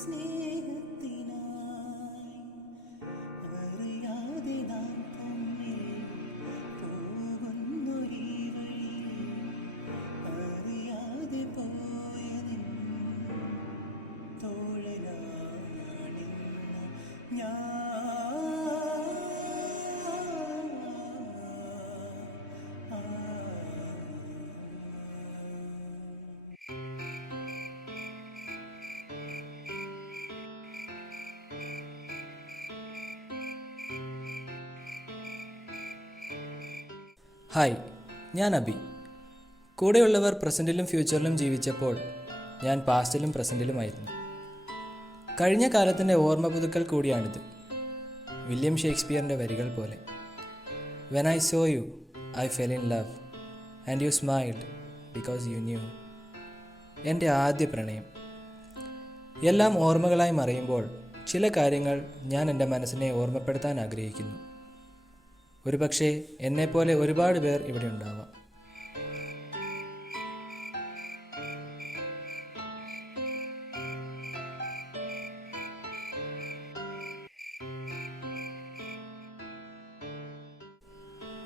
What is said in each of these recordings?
സ്നേഹത്തിനായി അറിയാതെ നാം തമ്മിൽ പോകുന്നു ഈ വഴി, അറിയാതെ പോയതിൻ തോഴനാണിന്ന് ഞാൻ. ഹായ്, ഞാൻ അബി. കൂടെയുള്ളവർ പ്രസൻറ്റിലും ഫ്യൂച്ചറിലും ജീവിച്ചപ്പോൾ ഞാൻ പാസ്റ്റിലും പ്രസൻറ്റിലുമായിരുന്നു. കഴിഞ്ഞ കാലത്തിൻ്റെ ഓർമ്മ പുതുക്കൽ കൂടിയാണിത്. വില്യം ഷേക്സ്പിയറിൻ്റെ വരികൾ പോലെ, when I saw you I fell in love and you smiled because you knew. എൻ്റെ ആദ്യ പ്രണയം. എല്ലാം ഓർമ്മകളായി മറയുമ്പോൾ ചില കാര്യങ്ങൾ ഞാൻ എൻ്റെ മനസ്സിനെ ഓർമ്മപ്പെടുത്താൻ ആഗ്രഹിക്കുന്നു. ഒരുപക്ഷെ എന്നെപ്പോലെ ഒരുപാട് പേർ ഇവിടെ ഉണ്ടാവാം.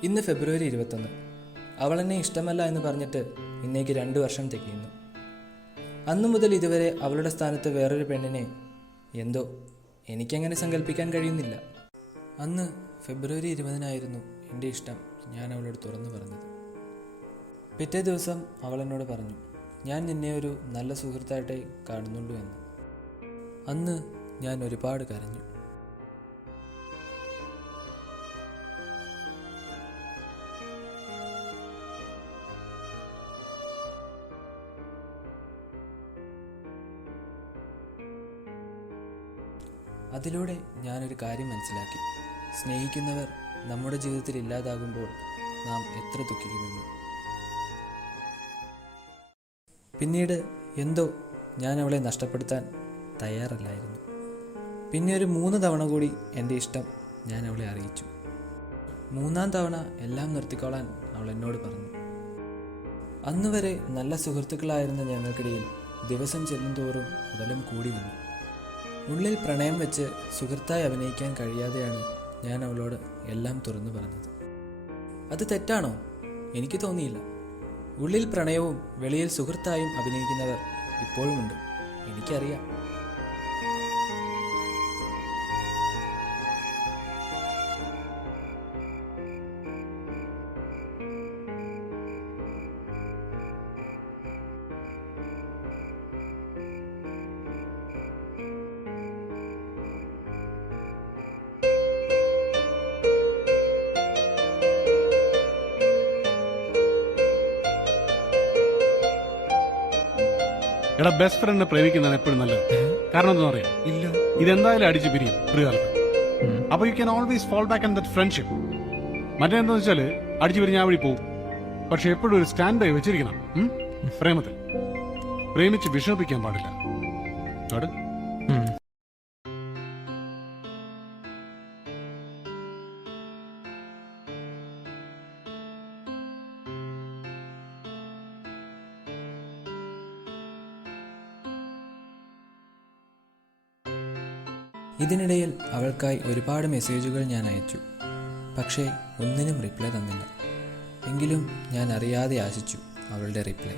ഇന്ന് ഫെബ്രുവരി 21. അവൾ എന്നെ ഇഷ്ടമല്ല എന്ന് പറഞ്ഞിട്ട് ഇന്നേക്ക് 2 വർഷം തികയുന്നു. അന്നു മുതൽ ഇതുവരെ അവളുടെ സ്ഥാനത്ത് വേറൊരു പെണ്ണിനെ എന്തോ എനിക്കങ്ങനെ സങ്കല്പിക്കാൻ കഴിയുന്നില്ല. അന്ന് ഫെബ്രുവരി 20 എൻ്റെ ഇഷ്ടം ഞാൻ അവളോട് തുറന്നു പറഞ്ഞത്. പിറ്റേ ദിവസം അവൾ എന്നോട് പറഞ്ഞു, ഞാൻ നിന്നെ ഒരു നല്ല സുഹൃത്തായിട്ട് കാണുന്നുള്ളൂ എന്ന്. അന്ന് ഞാൻ ഒരുപാട് കരഞ്ഞു. അതിലൂടെ ഞാനൊരു കാര്യം മനസ്സിലാക്കി. സ്നേഹിക്കുന്നവർ നമ്മുടെ ജീവിതത്തിൽ ഇല്ലാതാകുമ്പോൾ നാം എത്ര ദുഃഖിക്കുമെന്ന്. പിന്നീട് എന്തോ ഞാൻ അവളെ നഷ്ടപ്പെടുത്താൻ തയ്യാറല്ലായിരുന്നു. പിന്നെ ഒരു 3 തവണ കൂടി എൻ്റെ ഇഷ്ടം ഞാൻ അവളെ അറിയിച്ചു. 3-ാം തവണ എല്ലാം നിർത്തിക്കോളാൻ അവൾ എന്നോട് പറഞ്ഞു. അന്നുവരെ നല്ല സുഹൃത്തുക്കളായിരുന്ന ഞങ്ങൾക്കിടയിൽ ദിവസം ചെല്ലുന്തോറും അകലം കൂടി വന്നു. ഉള്ളിൽ പ്രണയം വെച്ച് സുഹൃത്തായി അഭിനയിക്കാൻ കഴിയാതെയാണ് ഞാൻ അവളോട് എല്ലാം തുറന്നു പറഞ്ഞത്. അത് തെറ്റാണോ? എനിക്ക് തോന്നിയില്ല. ഉള്ളിൽ പ്രണയവും വെളിയിൽ സുഹൃത്തായും അഭിനയിക്കുന്നവർ ഇപ്പോഴുമുണ്ട്, എനിക്കറിയാം. എടാ, ബെസ്റ്റ് ഫ്രണ്ടിനെ പ്രേമിക്കുന്നതാണ് എപ്പോഴും നല്ലത്. കാരണം എന്താ പറയാ, ഇല്ല ഇതെന്തായാലും അടിച്ചു പിരിയും ഒരു കാലത്ത്. അപ്പൊ you can always fall back on that friendship. മറ്റേന്താന്ന് വെച്ചാല് അടിച്ചു പിരിഞ്ഞ ആ വഴി പോവും. പക്ഷെ എപ്പോഴും ഒരു സ്റ്റാൻഡ് ബൈ വെച്ചിരിക്കണം പ്രേമത്തിൽ. പ്രേമിച്ച് വിഷമിപ്പിക്കാൻ പാടില്ല. ഇതിനിടയിൽ അവൾക്കായി ഒരുപാട് മെസ്സേജുകൾ ഞാൻ അയച്ചു. പക്ഷേ ഒന്നിനും റിപ്ലൈ തന്നില്ല. എങ്കിലും ഞാൻ അറിയാതെ ആശിച്ചു അവളുടെ റിപ്ലൈ.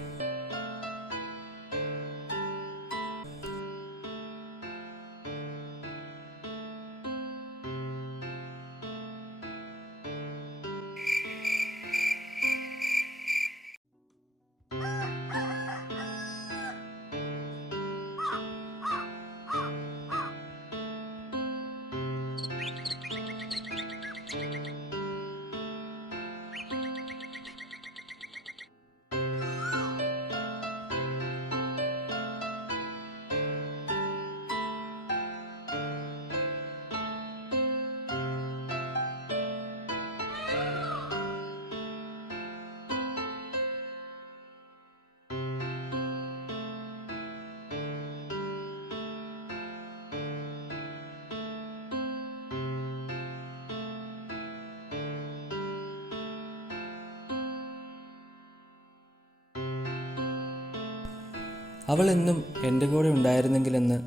അവൾ എന്നും എൻ്റെ കൂടെ ഉണ്ടായിരുന്നെങ്കിലെന്ന്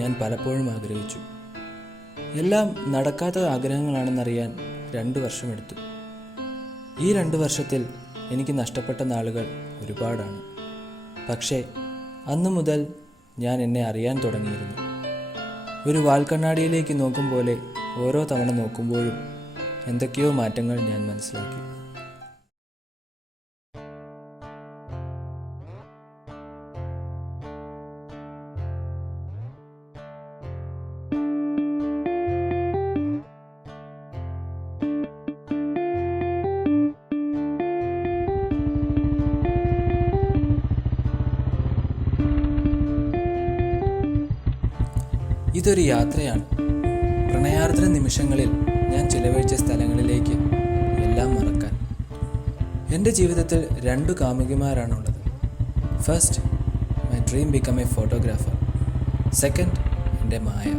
ഞാൻ പലപ്പോഴും ആഗ്രഹിച്ചു. എല്ലാം നടക്കാത്ത ആഗ്രഹങ്ങളാണെന്നറിയാൻ 2 വർഷമെടുത്തു. ഈ 2 വർഷത്തിൽ എനിക്ക് നഷ്ടപ്പെട്ട നാളുകൾ ഒരുപാടാണ്. പക്ഷേ അന്നു മുതൽ ഞാൻ എന്നെ അറിയാൻ തുടങ്ങിയിരുന്നു. ഒരു വാൽക്കണ്ണാടിയിലേക്ക് നോക്കും പോലെ ഓരോ തവണ നോക്കുമ്പോഴും എന്തൊക്കെയോ മാറ്റങ്ങൾ ഞാൻ മനസ്സിലാക്കി. ഇതൊരു യാത്രയാണ്. പ്രണയാർദ്ര നിമിഷങ്ങളിൽ ഞാൻ ചിലവഴിച്ച സ്ഥലങ്ങളിലേക്ക് എല്ലാം മറക്കാൻ. എൻ്റെ ജീവിതത്തിൽ 2 കാമുകിമാരാണുള്ളത്. First, my dream become a photographer. Second, എൻ്റെ മായ.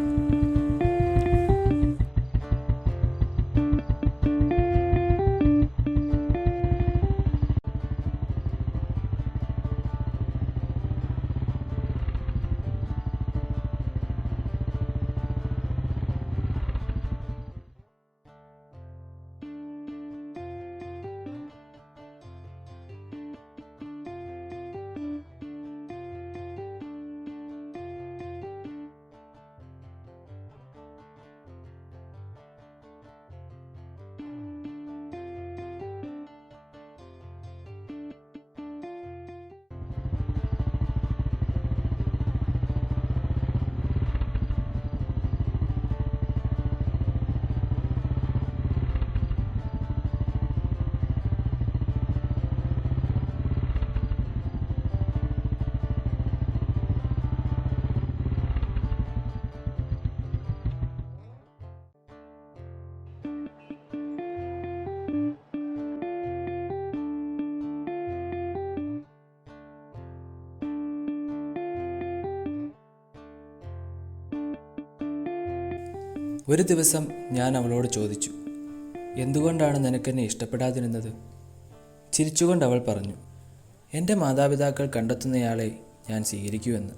ഒരു ദിവസം ഞാൻ അവളോട് ചോദിച്ചു, എന്തുകൊണ്ടാണ് നിനക്കെന്നെ ഇഷ്ടപ്പെടാതിരുന്നത്? ചിരിച്ചുകൊണ്ട് അവൾ പറഞ്ഞു, എൻ്റെ മാതാപിതാക്കൾ കണ്ടെത്തുന്നയാളെ ഞാൻ സ്വീകരിക്കുമെന്ന്.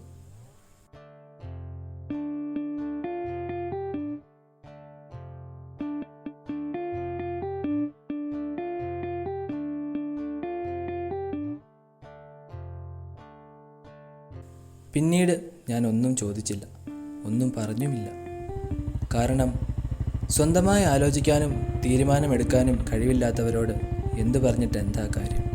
പിന്നീട് ഞാൻ ഒന്നും ചോദിച്ചില്ല, ഒന്നും പറഞ്ഞുമില്ല. കാരണം സ്വന്തമായി ആലോചിക്കാനും തീരുമാനമെടുക്കാനും കഴിവില്ലാത്തവരോട് എന്തു പറഞ്ഞിട്ട് എന്താ കാര്യം?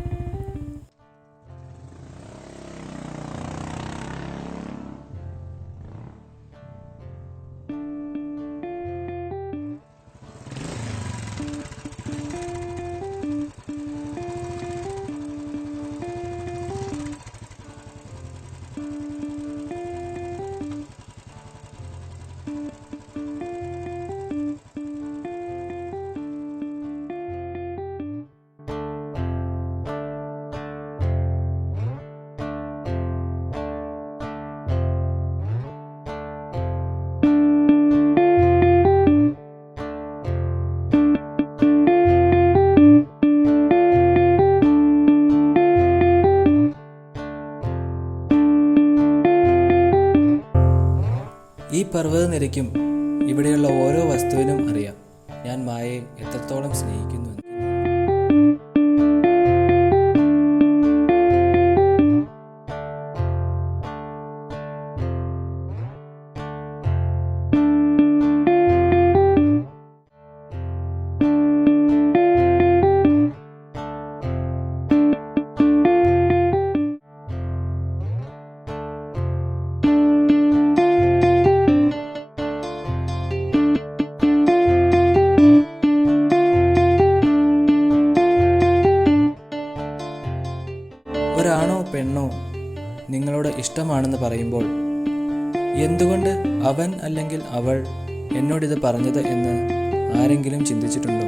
ഈ പർവ്വതനിരയ്ക്കും ഇവിടെയുള്ള ഓരോ വസ്തുവിനും അറിയാം ഞാൻ മായയെ എത്രത്തോളം സ്നേഹിക്കുന്നു എന്ന്. ഒരാണോ പെണ്ണോ നിങ്ങളോട് ഇഷ്ടമാണെന്ന് പറയുമ്പോൾ എന്തുകൊണ്ട് അവൻ അല്ലെങ്കിൽ അവൾ എന്നോടിത് പറഞ്ഞത് എന്ന് ആരെങ്കിലും ചിന്തിച്ചിട്ടുണ്ടോ?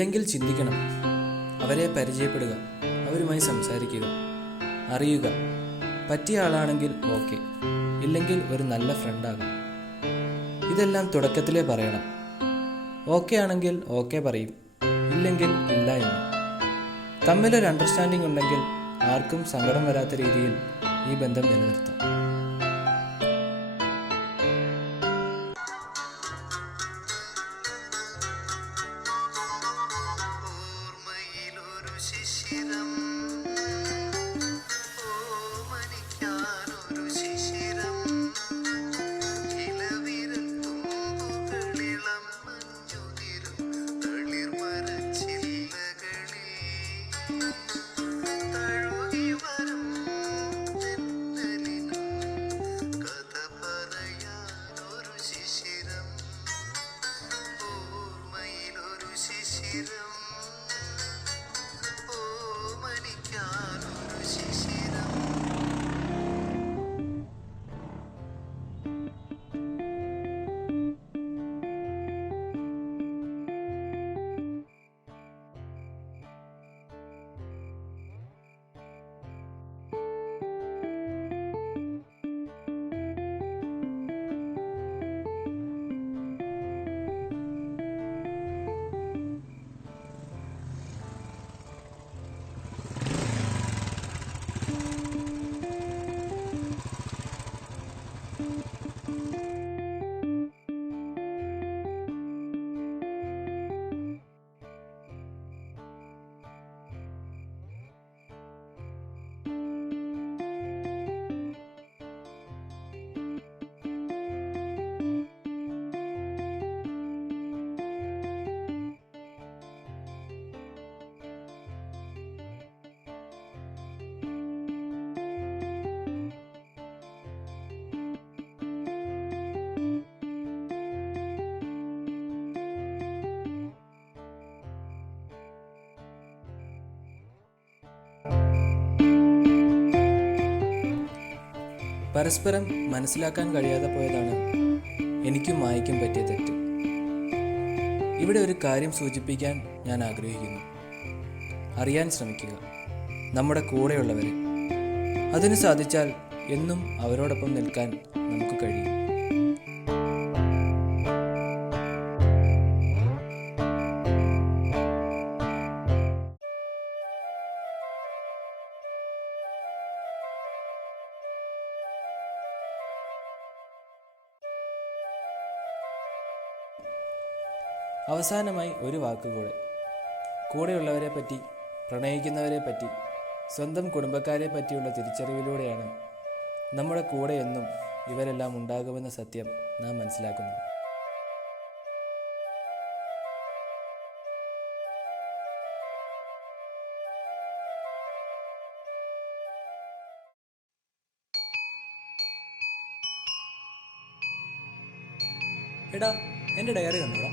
ഇല്ലെങ്കിൽ ചിന്തിക്കണം. അവരെ പരിചയപ്പെടുക, അവരുമായി സംസാരിക്കുക, അറിയുക. പറ്റിയ ആളാണെങ്കിൽ ഓക്കെ, ഇല്ലെങ്കിൽ ഒരു നല്ല ഫ്രണ്ടാകും. ഇതെല്ലാം തുടക്കത്തിലേ പറയണം. ഓക്കെ ആണെങ്കിൽ ഓക്കെ പറയും, ഇല്ലെങ്കിൽ ഇല്ല എന്ന്. തമ്മിലൊരു അണ്ടർസ്റ്റാൻഡിംഗ് ഉണ്ടെങ്കിൽ ആർക്കും സങ്കടം വരാത്ത രീതിയിൽ ഈ ബന്ധം നിലനിർത്താം. പരസ്പരം മനസ്സിലാക്കാൻ കഴിയാതെ പോയതാണ് എനിക്കും മായ്ക്കും പറ്റിയ തെറ്റ്. ഇവിടെ ഒരു കാര്യം സൂചിപ്പിക്കാൻ ഞാൻ ആഗ്രഹിക്കുന്നു. അറിയാൻ ശ്രമിക്കുക നമ്മുടെ കൂടെയുള്ളവരെ. അതിന് സാധിച്ചാൽ എന്നും അവരോടൊപ്പം നിൽക്കാൻ നമുക്ക് കഴിയും. അവസാനമായി ഒരു വാക്കുകൂടെ. കൂടെയുള്ളവരെ പറ്റി, പ്രണയിക്കുന്നവരെ പറ്റി, സ്വന്തം കുടുംബക്കാരെ പറ്റിയുള്ള തിരിച്ചറിവിലൂടെയാണ് നമ്മുടെ കൂടെ എന്നും ഇവരെല്ലാം ഉണ്ടാകുമെന്ന സത്യം നാം മനസ്സിലാക്കുന്നത്. എടാ, എൻ്റെ ഡയറി കണ്ടോടാ.